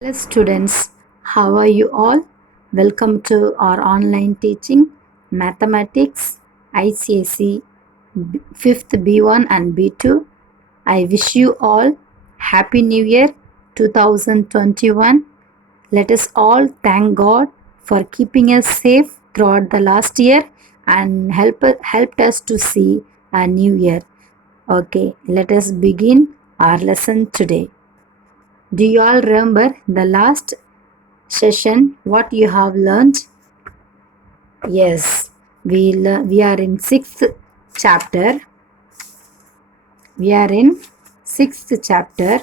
Hello students, how are you all? Welcome to our online teaching Mathematics icse 5th B1 and B2. I wish you all Happy New Year 2021. Let us all thank God for keeping us safe throughout the last year and helped us to see a new year. Okay, let us begin our lesson today. Do you all remember the last session what you have learned? Yes, we are in sixth chapter. We are in sixth chapter.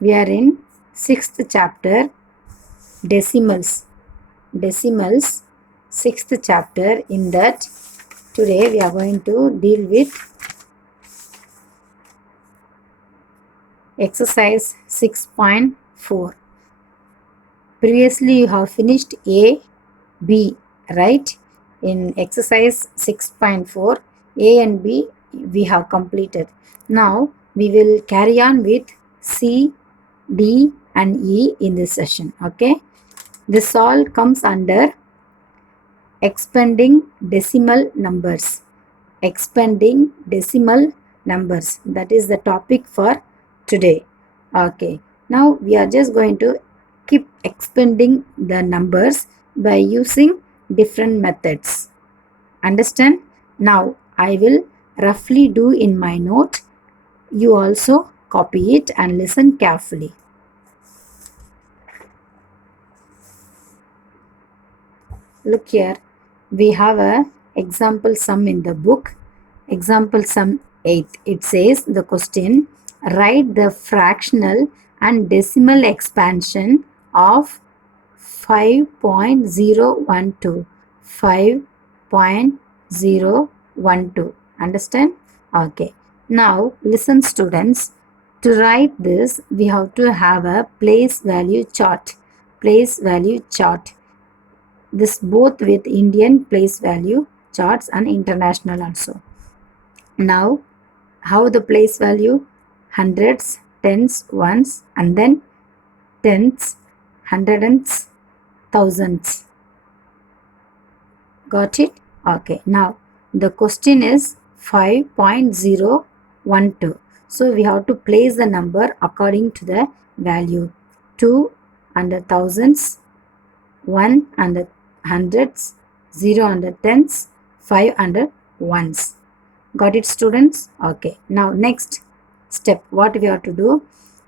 We are in sixth chapter, decimals. Decimals, sixth chapter. In that, today we are going to deal with exercise 6.4. Previously you have finished A, B, right? In exercise 6.4, A and B we have completed. Now we will carry on with C, D and E in this session. Okay. This all comes under expanding decimal numbers. Expanding decimal numbers. That is the topic for today. Okay. Now we are just going to keep expanding the numbers by using different methods. Understand? Now I will roughly do in my note. You also copy it and listen carefully. Look here, we have a example sum in the book. Example sum 8. It says the question, write the fractional and decimal expansion of 5.012. 5.012. Understand? Okay. Now listen students. To write this, we have to have a place value chart. Place value chart. This both with Indian place value charts and international also. Now, how the place value? Hundreds, tens, ones, and then tens, hundreds, thousands. Got it? Okay. Now, the question is 5.012. So, we have to place the number according to the value. 2 under thousands, 1 under hundreds, 0 under tens, 5 under ones. Got it students? Okay. Now next step, what we have to do?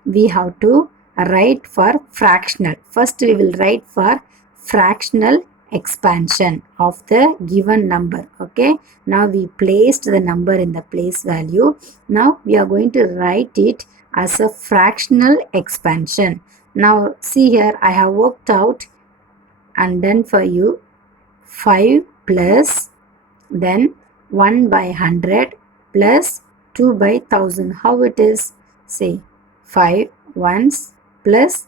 We have to write for fractional. First we will write for fractional expansion of the given number. Okay. Now we placed the number in the place value. Now we are going to write it as a fractional expansion. Now see here, I have worked out and done for you 5 plus then 1 by 100 plus 2 by 1000. How it is? Say 5 ones plus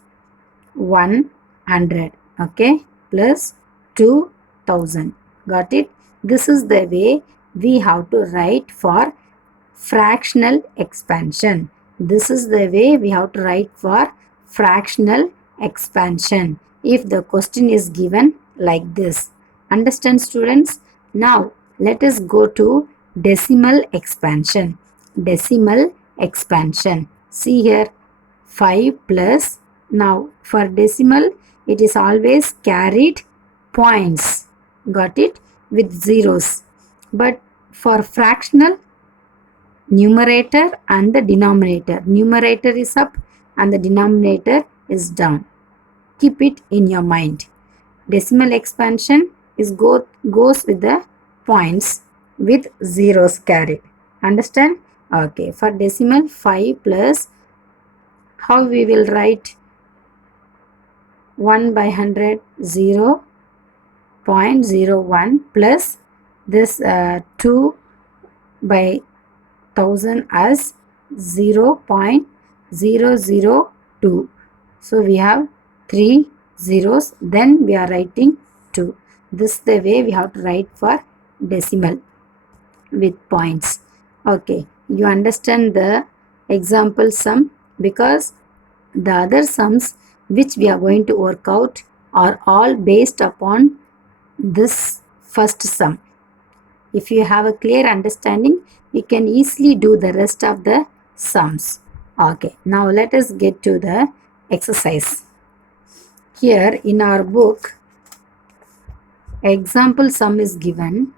100. Okay, plus 2000. Got it? This is the way we have to write for fractional expansion. This is the way we have to write for fractional expansion if the question is given like this. Understand students? Now let us go to decimal expansion. Decimal expansion. See here 5 plus. Now for decimal it is always carried points. Got it? With zeros. But for fractional, numerator and the denominator. Numerator is up and the denominator is down. Keep it in your mind. Decimal expansion is goes with the points with zeros carried. Understand? Okay. For decimal 5 plus, how we will write? 1 by 100 0.01 plus this 2 by 1000 as 0.002. So we have 3 zeros, then we are writing 2. This is the way we have to write for decimal with points. Okay, you understand the example sum? because the other sums which we are going to work out are all based upon this first sum. If you have a clear understanding, you can easily do the rest of the sums. Okay, now let us get to the exercise. Here in our book, example sum is given.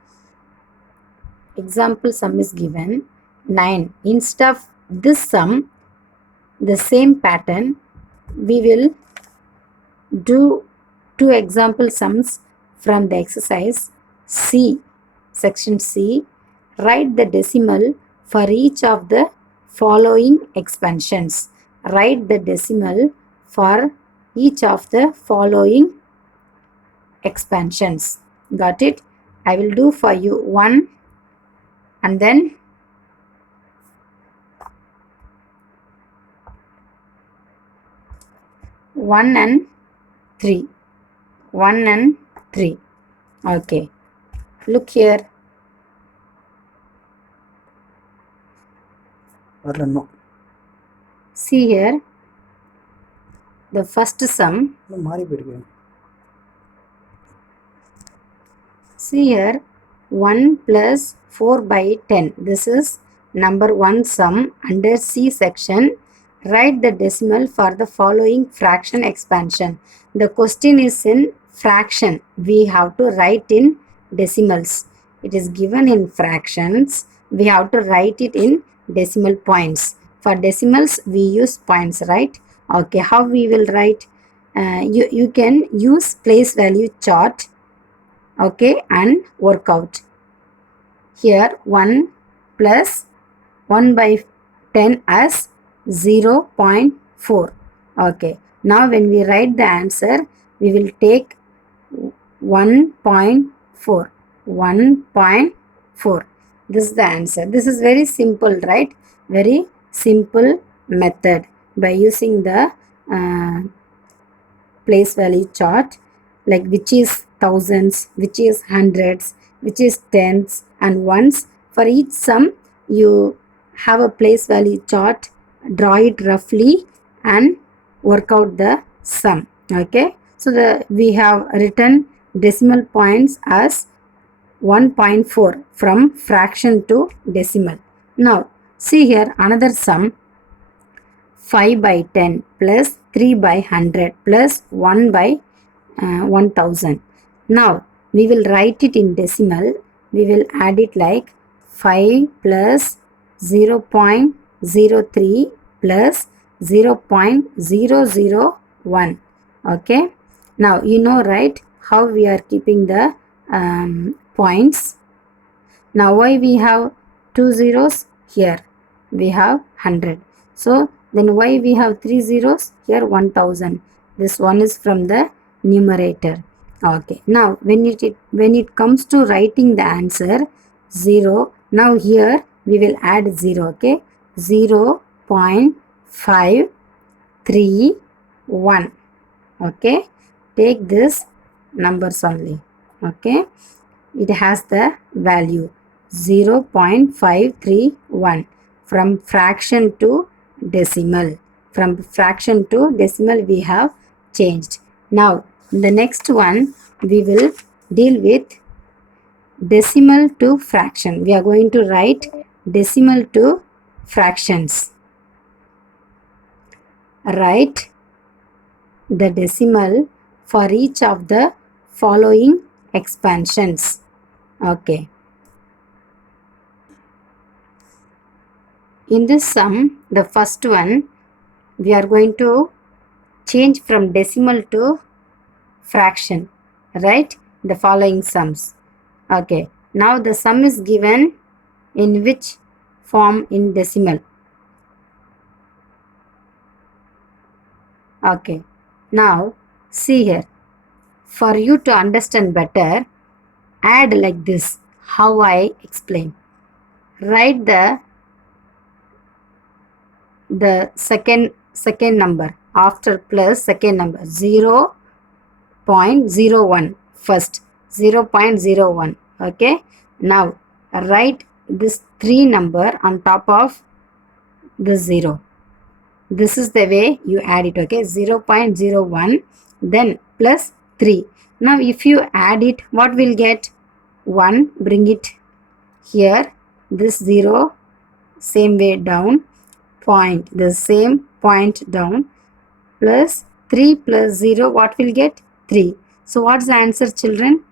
Example sum is given 9. Instead of this sum, the same pattern, we will do two example sums from the exercise C, section C. Write the decimal for each of the following expansions. Write the decimal for each of the following expansions. Got it? I will do for you 1 and then 1 and 3. 1 and 3. Okay. Look here. See here. The first sum. See here. 1 plus 4 by 10. This is number 1 sum under C section. Write the decimal for the following fraction expansion. The question is in fraction. We have to write in decimals. It is given in fractions. We have to write it in decimal points. For decimals, we use points, right? Okay, how we will write? You can use place value chart. Okay, and work out. Here 1 plus 1 by 10 as 0.4. Okay, now when we write the answer, we will take 1.4. 1.4. This is the answer. This is very simple, right? Very simple method by using the place value chart, like which is thousands, which is hundreds, which is tens and ones. For each sum, you have a place value chart, draw it roughly and work out the sum. Okay, so we have written decimal points as 1.4 from fraction to decimal. Now see here another sum, 5 by 10 plus 3 by 100 plus 1 by 1000. Now we will write it in decimal. We will add it like 5 plus 0.03 plus 0.001. Okay, now you know, right, how we are keeping the points. Now why we have 2 zeros? Here we have 100. So then why we have 3 zeros? Here 1000. This one is from the numerator. Okay, now when it comes to writing the answer 0, now here we will add 0. Okay, 0.531. okay, take this numbers only. Okay, it has the value 0.531 from fraction to decimal. From fraction to decimal we have changed. Now the next one we will deal with decimal to fraction. We are going to write decimal to fractions. Write the decimal for each of the following expansions. Okay. In this sum, the first one, we are going to change from decimal to fraction, right? The following sums. Okay. Now the sum is given in which form? In decimal. Okay. Now see here. For you to understand better, add like this. How I explain. Write the second number after plus second number 0.01 first, 0.01. Okay, now write this 3 number on top of the 0. This is the way you add it, okay? 0.01, then plus 3. Now if you add it, what will get? 1, bring it here, this 0, same way down, point, the same point down, plus 3 plus 0, what will get? 3. So what's the answer, children?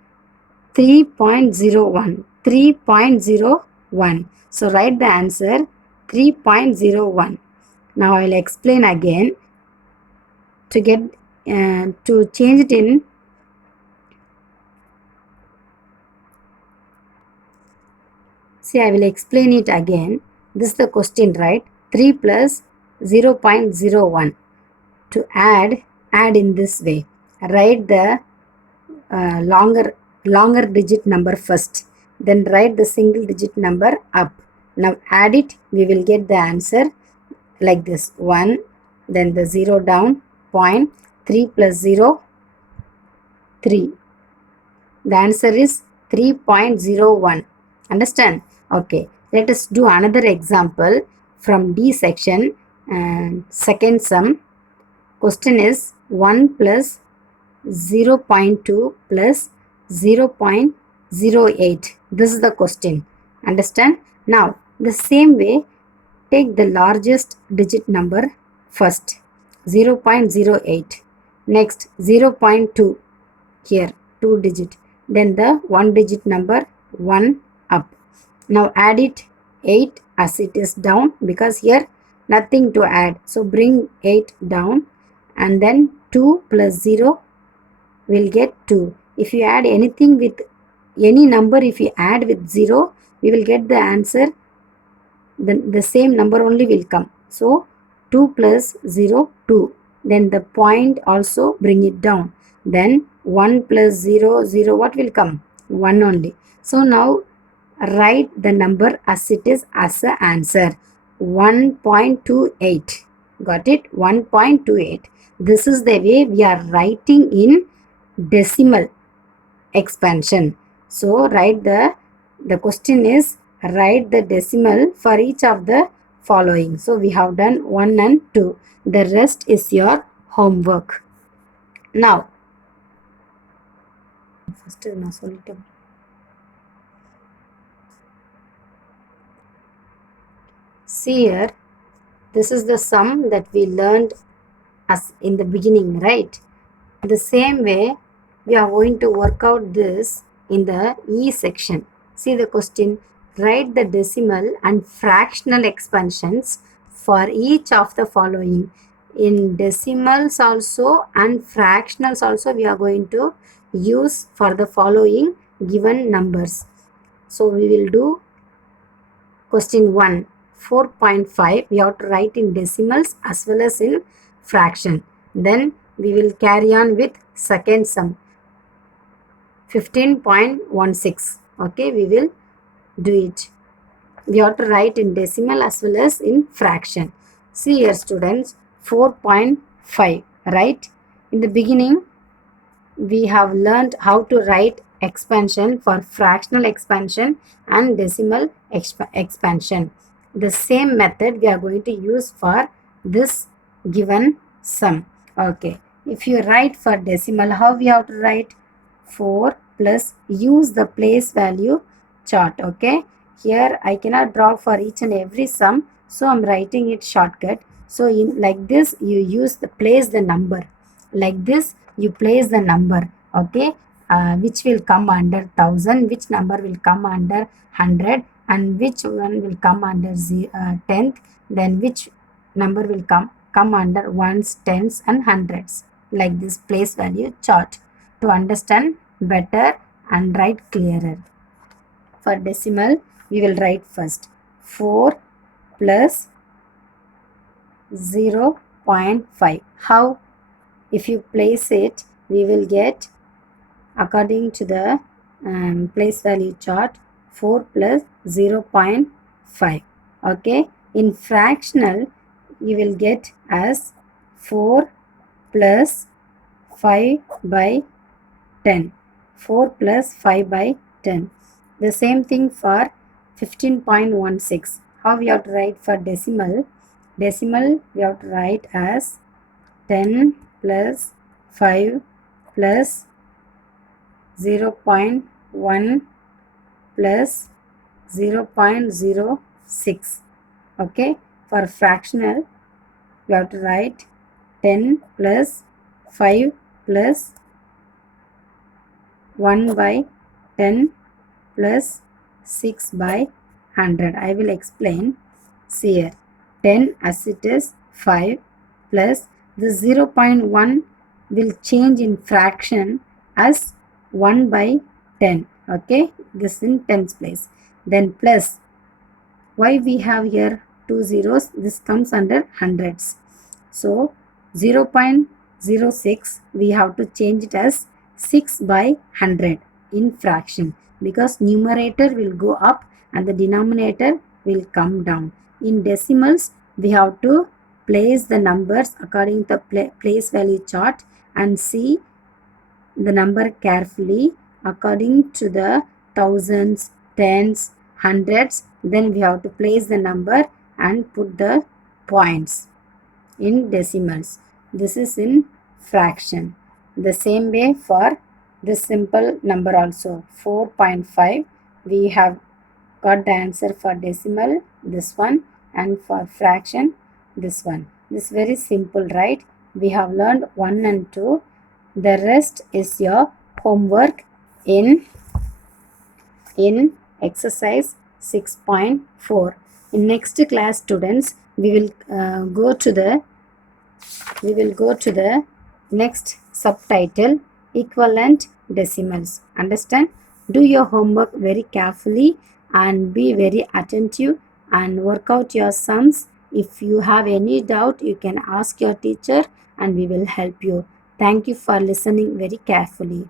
3.01. 3.01. So write the answer 3.01. Now I will explain again to get to change it in. See, I will explain it again. This is the question, right? 3 plus 0.01. To add in this way. Write the longer digit number first. Then write the single digit number up. Now add it. We will get the answer like this. 1. Then the 0 down. Point. 3 plus 0. 3. The answer is 3.01. Understand? Okay. Let us do another example from D section. And second sum. Question is 1 plus 0.2 plus 0.08. This is the question. Understand? Now, the same way, take the largest digit number first. 0.08. Next, 0.2. Here, 2 digit. Then the 1 digit number 1 up. Now add it 8 as it is down, because here nothing to add. So bring 8 down, and then 2 plus 0 will get 2. If you add anything with any number, if you add with 0, we will get the answer. The same number only will come. So 2 plus 0, 2. Then the point also bring it down. Then 1 plus 0, 0, what will come? 1 only. So now write the number as it is as an answer. 1.28. Got it? 1.28. This is the way we are writing in decimal expansion. So write the question is write the decimal for each of the following. So we have done 1 and 2. The rest is your homework. Now first நான் சொல்லிட்டேன். See here, this is the sum that we learned as in the beginning, right? The same way we are going to work out this in the E section. See the question. Write the decimal and fractional expansions for each of the following. In decimals also and fractionals also we are going to use for the following given numbers. So we will do question 1. 4.5 we have to write in decimals as well as in fraction. Then we will carry on with second sum. 15.16. Okay, we will do it. We have to write in decimal as well as in fraction. See here students, 4.5, right? In the beginning, we have learned how to write expansion for fractional expansion and decimal expansion. The same method we are going to use for this given sum. Okay, if you write for decimal, how we have to write? 4 plus, use the place value chart. Okay, here I cannot draw for each and every sum, so I'm writing it shortcut. So in like this you use the place the number, like this you place the number. Okay, which will come under 1000, which number will come under 100, and which one will come under 10th, then which number will come under ones, tens and hundreds. Like this place value chart to understand better and write clearer. For decimal, we will write first 4 plus 0.5. How? If you place it, we will get according to the place value chart 4 plus 0.5. Okay, in fractional you will get as 4 plus 5 by 10. 4 plus 5 by 10. The same thing for 15.16. How we have to write for decimal? Decimal we have to write as 10 plus 5 plus 0.1 plus 0.06. Okay, for fractional we have to write 10 plus 5 plus 1 by 10 plus 6 by 100. I will explain. See here, 10 as it is 5 plus the 0.1 will change in fraction as 1 by 10. Okay, this in tens place. Then plus, why we have here two zeros, this comes under hundreds. So 0.06 we have to change it as 6 by 100 in fraction, because numerator will go up and the denominator will come down. In decimals we have to place the numbers according to the place value chart and see the number carefully according to the thousands, tens, hundreds. Then we have to place the number and put the points in decimals. This is in fraction. The same way for this simple number also, 4.5. We have got the answer for decimal, this one, and for fraction, this one. This is very simple, right? We have learned 1 and 2. The rest is your homework in exercise 6.4. In next class, students, we will go to the next subtitle, equivalent decimals. Understand? Do your homework very carefully and be very attentive and work out your sums. If you have any doubt, you can ask your teacher and we will help you. Thank you for listening very carefully.